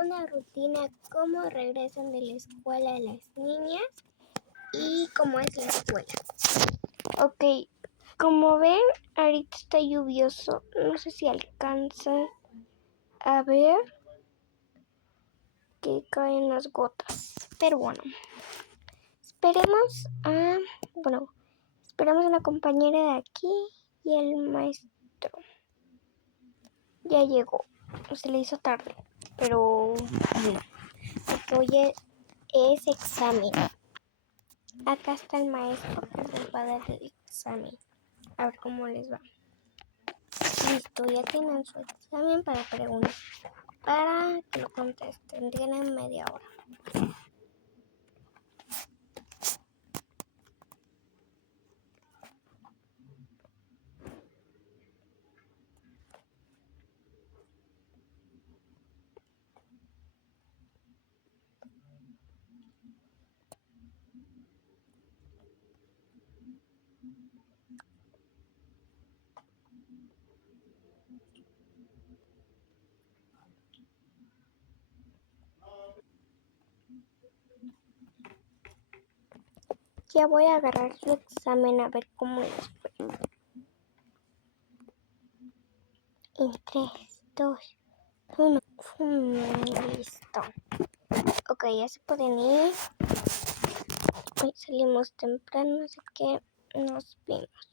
una rutina, cómo regresan de la escuela las niñas y cómo es la escuela. Ok, como ven, ahorita está lluvioso. No sé si alcanzan a ver que caen las gotas. Pero bueno, esperemos a la compañera de aquí y el maestro. Ya llegó. Se le hizo tarde, pero porque hoy es examen. Acá está el maestro que les va a dar el examen. A ver cómo les va. Listo, ya tienen su examen para preguntar. Para que lo contesten. Tienen media hora. Ya voy a agarrar su examen a ver cómo les fue. En 3, 2, 1. Listo. Ok, ya se pueden ir. Hoy salimos temprano, así que nos vemos.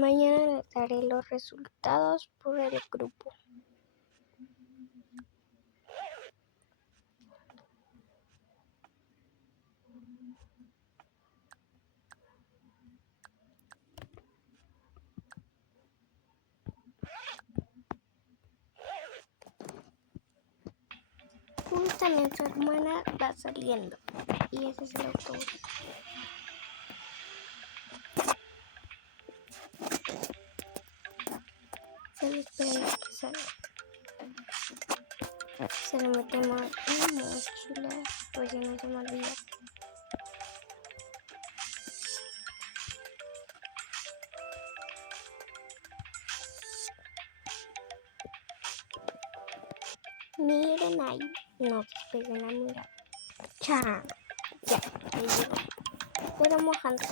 Mañana les daré los resultados por el grupo. También su hermana va saliendo y ese es el autobús. Solo esperen a que salga. Se lo metemos en la mochila, pues si no se me olvida. Miren ahí, no despeguen la mirada. ¡Cha! Ya, ahí llegó. Pero mojando.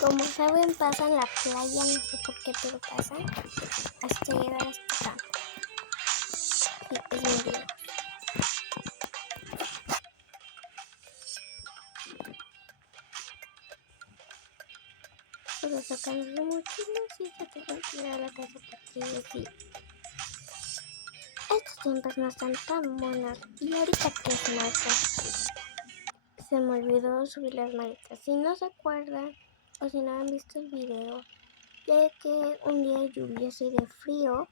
Como saben, pasan la playa, no sé por qué, pero pasan hasta llegar hasta acá. Sí, es muy bien. Pero sacan las mochilas y se tienen que ir a la casa porque sí. Estos tiempos no están tan buenos. Y ahorita que es marzo, se me olvidó subir las maletas. Si no se acuerdan o si no han visto el video de que un día lluvioso y de frío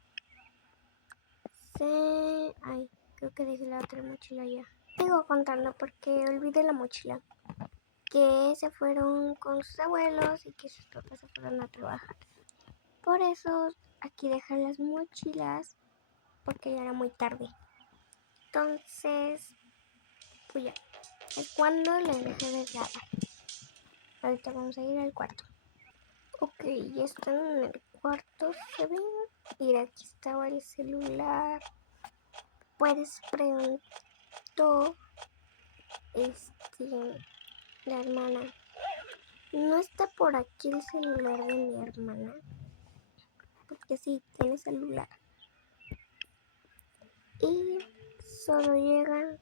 Ay, creo que dejé la otra mochila ya. Sigo contando porque olvidé la mochila. Que se fueron con sus abuelos y que sus papás se fueron a trabajar. Por eso aquí dejan las mochilas porque ya era muy tarde. Entonces, pues ya. Es cuando les dejé de grabar. Ahorita vamos a ir al cuarto. Ok, ya están en el cuarto, ¿se ven? Y aquí estaba el celular. Pues preguntó la hermana. ¿No está por aquí el celular de mi hermana? Porque sí, tiene celular. Y solo llegan,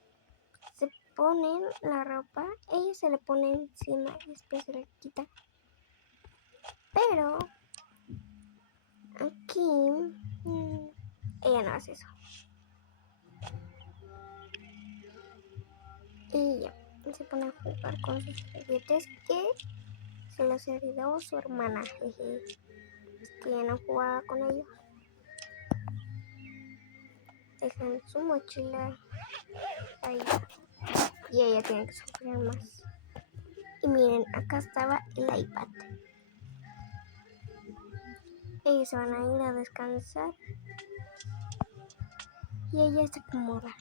se ponen la ropa, ella se le pone encima y después se la quita. Pero aquí ella no hace eso. Y ya, se pone a jugar con sus juguetes que se los heredó su hermana. que ya no jugaba con ellos. Dejan su mochila ahí y ella tiene que sufrir más. Y miren, acá estaba el iPad. Ellos se van a ir a descansar y ella se acomoda.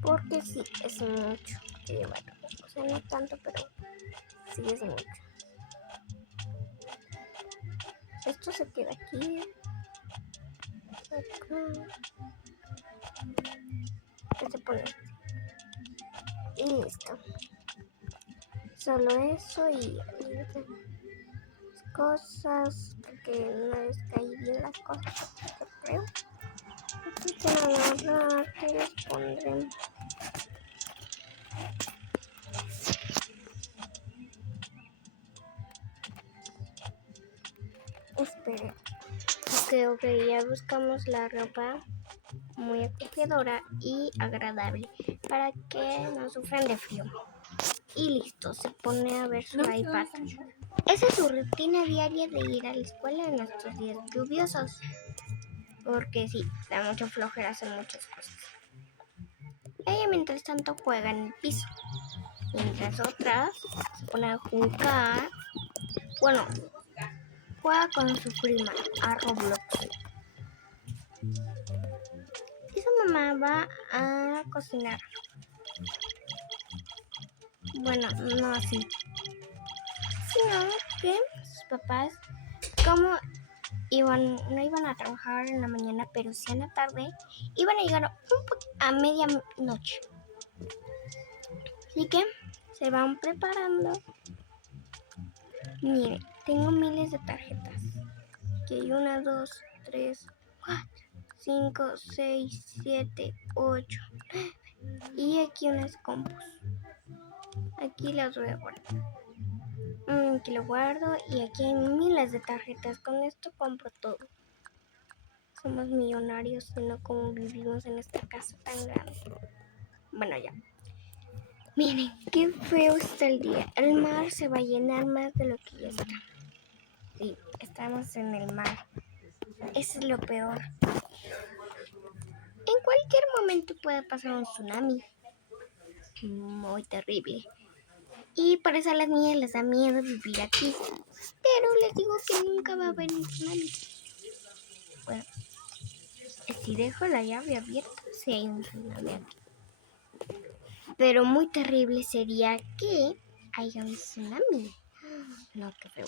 Porque sí, es mucho que llevar. O sea, no tanto, pero sí es mucho. Esto se queda aquí. Acá. Se pone así. Y listo. Solo eso y cosas, porque no les caí bien las cosas, yo creo. Aquí quiero agarrar, que les pondré. Esperen. Ok, ya buscamos la ropa muy acogedora y agradable para que no sufran de frío. Y listo, se pone a ver su iPad. Esa es su rutina diaria de ir a la escuela en estos días lluviosos. Porque sí, da mucha flojera hacer muchas cosas. Ella mientras tanto juega en el piso. Mientras otras se pone a jugar. Bueno, juega con su prima a Roblox. Y su mamá va a cocinar. Bueno, no así. Sino que sus papás, como no iban a trabajar en la mañana, pero sí en la tarde, iban a llegar a medianoche. Así que se van preparando. Miren, tengo miles de tarjetas. Aquí hay 1, 2, 3, 4, 5, 6, 7, 8. Y aquí unas compus. Aquí las voy a guardar. Aquí lo guardo y aquí hay miles de tarjetas. Con esto compro todo. Somos millonarios y no como vivimos en esta casa tan grande. Bueno, ya. Miren, qué feo está el día. El mar se va a llenar más de lo que ya está. Sí, estamos en el mar. Eso es lo peor. En cualquier momento puede pasar un tsunami. Muy terrible. Y por eso a las niñas les da miedo vivir aquí. Pero les digo que nunca va a haber un tsunami. Bueno, si dejo la llave abierta, sí hay un tsunami aquí. Pero muy terrible sería que haya un tsunami. No, qué feo.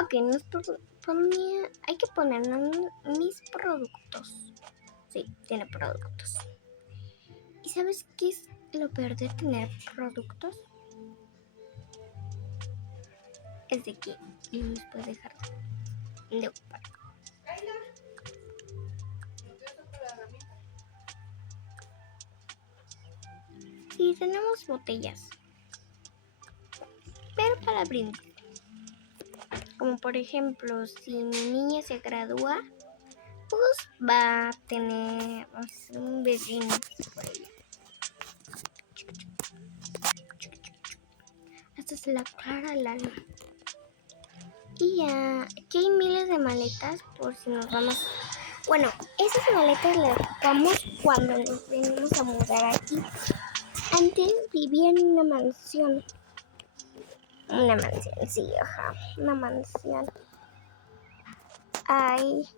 Ok, hay que poner mis productos. Sí, tiene productos. ¿Y sabes qué es lo peor de tener productos? Es de que no nos puedes dejar de ocupar. Sí, tenemos botellas, pero para brindis. Como por ejemplo, si mi niña se gradúa, pues va a tener un vecino por ella. Esta es la clara Lala. Y ya, aquí hay miles de maletas por si nos vamos. Bueno, esas maletas las sacamos cuando nos venimos a mudar aquí. Antes vivía en una mansión. Una mansión, sí, ajá. Una mansión. Ay,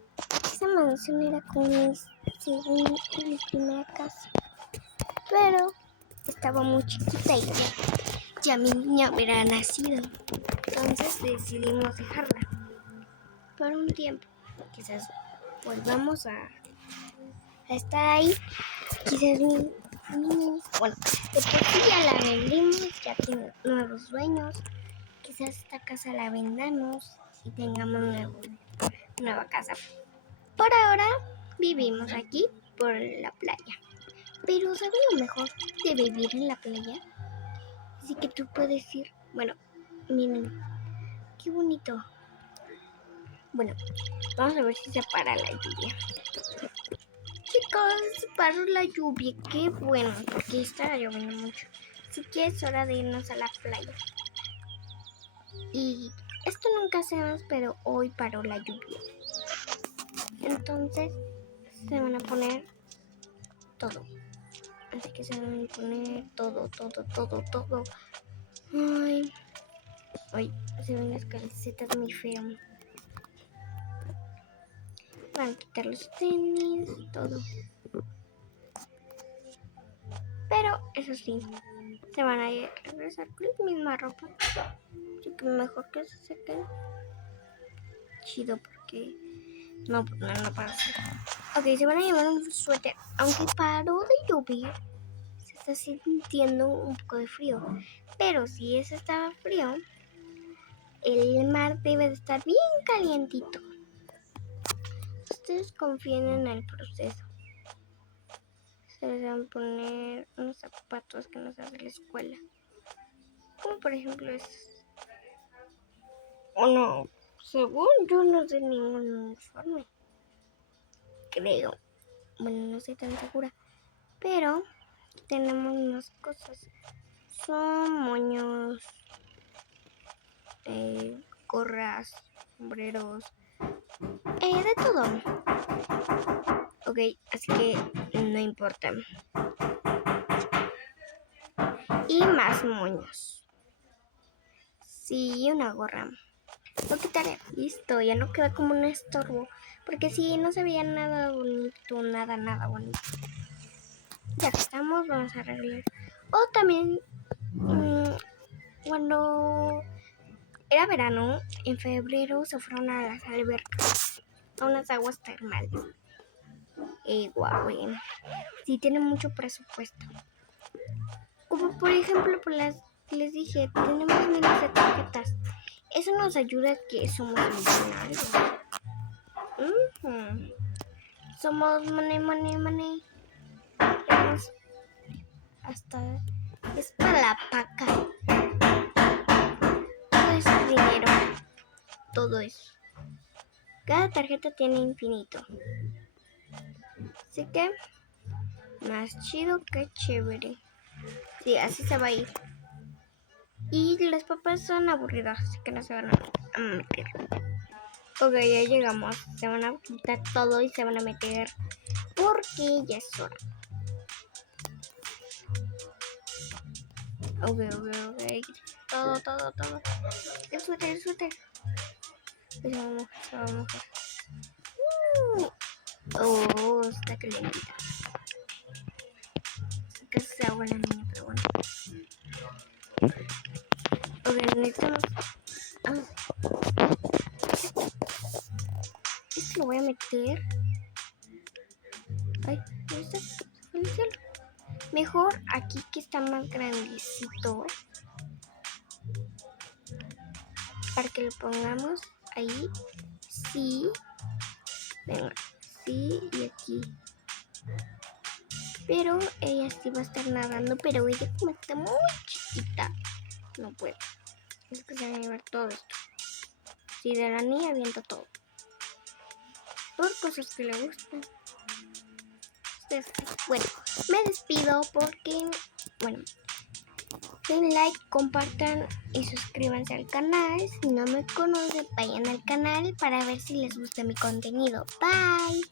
esa mansión era como mi primera casa. Pero estaba muy chiquita y ya mi niña hubiera nacido. Entonces decidimos dejarla por un tiempo. Quizás volvamos a estar ahí. Quizás bueno, de por sí ya la vendimos, ya tiene nuevos dueños. Quizás esta casa la vendamos y tengamos nueva casa. Por ahora vivimos aquí por la playa. Pero ¿sabes lo mejor de vivir en la playa? Así que tú puedes ir. Bueno, miren, qué bonito. Bueno, vamos a ver si se para la lluvia. Chicos, se paró la lluvia. Qué bueno, porque está lloviendo mucho. Así que es hora de irnos a la playa. Y esto nunca hacemos, pero hoy paró la lluvia. Entonces se van a poner todo. Así que se van a poner todo. Ay, se ven las calcetas muy feo. Van a quitar los tenis, todo. Pero eso sí, se van a regresar con la misma ropa. Así que mejor que se sequen. Chido porque no pasa. Ok, se van a llevar un suéter. Aunque paró de llover, se está sintiendo un poco de frío. Pero si eso estaba frío, el mar debe de estar bien calientito. Ustedes confíen en el proceso. Se les van a poner unos zapatos que nos hace la escuela. Como por ejemplo estos. O no, según yo no sé ningún uniforme. Creo. Bueno, no estoy tan segura. Pero tenemos unas cosas. Son moños, gorras, sombreros, de todo. Ok, así que no importa. Y más moños. Sí, una gorra. Lo quitaré. Listo, ya no queda como un estorbo. Porque si no se veía nada bonito, nada bonito. Ya que estamos, vamos a arreglar. O también, cuando era verano, en febrero se fueron a las albercas, a unas aguas termales. Guau, sí tienen mucho presupuesto. Como por ejemplo, les dije, tenemos miles de tarjetas. Eso nos ayuda a que somos millonarios. Somos money. Tenemos hasta es para la paca. Todo es dinero. Todo eso. Cada tarjeta tiene infinito. Así que más chido que chévere. Sí, así se va a ir. Y los papás son aburridos, así que no se van a meter. Ok, ya llegamos. Se van a quitar todo y se van a meter porque ya es hora. Ok. Todo. El suéter. Se va a mojar. Oh, está calientita. Casi se agua la niña, pero bueno. Ok, necesitamos... Esto lo voy a meter. Ay, ¿dónde está? Se fue el cielo. Mejor aquí que está más grandecito. Para que lo pongamos ahí. Sí. Venga. Sí, y aquí. Pero ella sí va a estar nadando. Pero ella como está muy chiquita, no puede. Es que se va a llevar todo esto. Si de la niña avienta todo. Por cosas que le gustan. Bueno, me despido porque, bueno, den like, compartan y suscríbanse al canal. Si no me conocen, vayan al canal para ver si les gusta mi contenido. Bye.